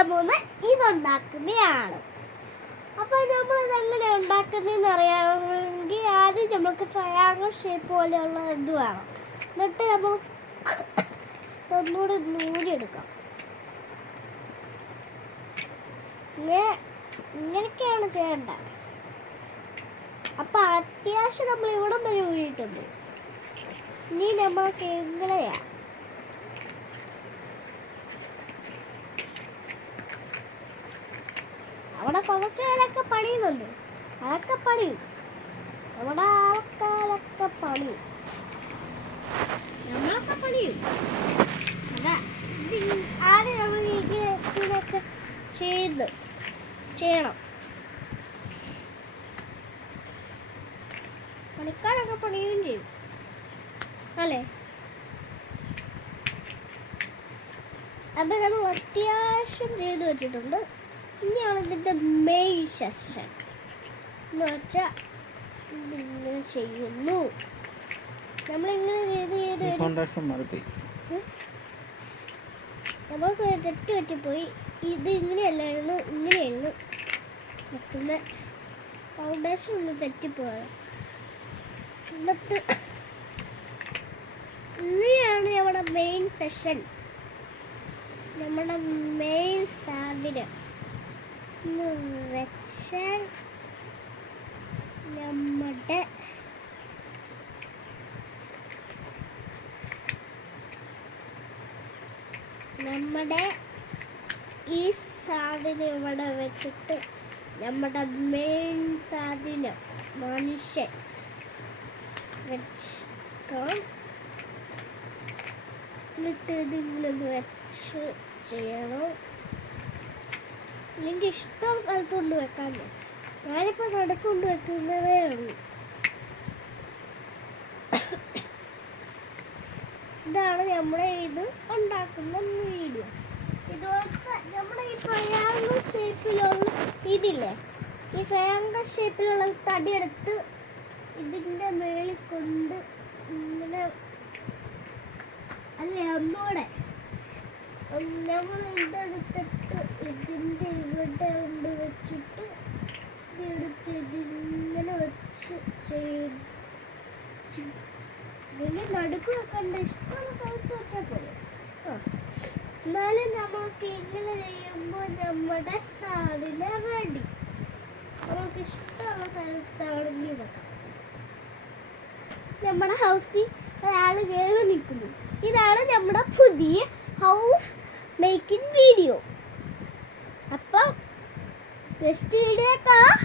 ചെയ്യാൻ പോകുന്ന ഇതുണ്ടാക്കുന്നതാണ്. അപ്പോൾ നമ്മളിത് എങ്ങനെ ഉണ്ടാക്കുന്നതെന്ന് അറിയാമെങ്കിൽ ആദ്യം നമുക്ക് ട്രയാങ്കിൾ ഷേപ്പ് പോലെയുള്ള ഇത് വേണം. എന്നിട്ട് നമ്മൾ ഒന്നുകൂടി നൂലെടുക്കാം. ഇങ്ങനെയൊക്കെയാണ് ചെയ്യേണ്ടത്. അപ്പം അത്യാവശ്യം നമ്മൾ ഇവിടം വരെ ഊരിയിട്ടുണ്ട്. ഇനി നമ്മൾക്ക് എങ്ങനെയാ അവിടെ കുറച്ച് പേരൊക്കെ പണിയുന്നുണ്ട്. അതൊക്കെ പണിയും. നമ്മുടെ ആൾക്കാരൊക്കെ പണിയും. നമ്മളൊക്കെ പണിയും. അതാ ആദ്യം നമ്മൾ ഇതിനൊക്കെ ചെയ്യണം. പണിക്കാരൊക്കെ പണിയുകയും ചെയ്യും അല്ലേ? അപ്പം നമ്മൾ അത്യാവശ്യം ചെയ്ത് വെച്ചിട്ടുണ്ട്. ഇനിയാണ് ഇതിൻ്റെ മെയിൻ സെഷൻ എന്ന് വെച്ചാൽ ഇതിങ്ങനെ ചെയ്യുന്നു. നമ്മളിങ്ങനെ നമ്മൾക്ക് തെറ്റ് പറ്റിപ്പോയി. ഇത് ഇങ്ങനെയല്ലായിരുന്നു, ഇങ്ങനെയായിരുന്നു വെക്കുന്ന ഫൗണ്ടേഷൻ ഒന്ന് തെറ്റിപ്പോയത്. എന്നിട്ട് ഇങ്ങനെയാണ് നമ്മുടെ മെയിൻ സെഷൻ. നമ്മുടെ മെയിൻ സാധനം എന്ന് വെച്ചാൽ നമ്മുടെ ഈ സാധനം ഇവിടെ വെച്ചിട്ട് നമ്മുടെ മെയിൻ സാധനം മനുഷ്യൻ വെച്ചിട്ട് ഇതിങ്ങനെ വെച്ച് ചെയ്യണം. അല്ലെങ്കിൽ ഇഷ്ടം സ്ഥലത്തുകൊണ്ട് വെക്കാമോ? ഞാനിപ്പോൾ നടക്കൊണ്ട് വെക്കുന്നതേ ഉള്ളൂ. ഇതാണ് നമ്മുടെ ഇത് ഉണ്ടാക്കുന്ന വീഡിയോ. ഇതുപോലത്തെ നമ്മുടെ ഈ ട്രയാങ്കിൾ ഷേപ്പിലുള്ള ഇതില്ലേ, ഈ ട്രയാങ്കിൾ ഷേപ്പിലുള്ള തടിയെടുത്ത് ഇതിൻ്റെ മേളിൽ കൊണ്ട് ഇങ്ങനെ അല്ലേ ഒന്നൂടെ നമ്മൾ ഇതെടുത്തിട്ട് ഇതിൻ്റെ ഇവിടെ കൊണ്ട് വെച്ചിട്ട് ഇതെടുത്ത് ഇതിങ്ങനെ വെച്ച് വലിയ നടുക്ക് വെക്കണ്ട, ഇഷ്ടമുള്ള സ്ഥലത്ത് വെച്ചാൽ പോലെ. എന്നാലും നമുക്ക് ഇങ്ങനെ ചെയ്യുമ്പോൾ നമ്മുടെ സാധനം റെഡി. നമുക്ക് ഇഷ്ടമുള്ള സ്ഥലത്താണെങ്കിൽ വെക്കാം. നമ്മുടെ ഹൗസിൽ ഒരാൾ കയറി നിൽക്കുന്നു. ഇതാണ് നമ്മുടെ പുതിയ ഹൗസ് മേക്കിംഗ് വീഡിയോ. അപ്പം നെക്സ്റ്റ് വീഡിയോ കാണാം.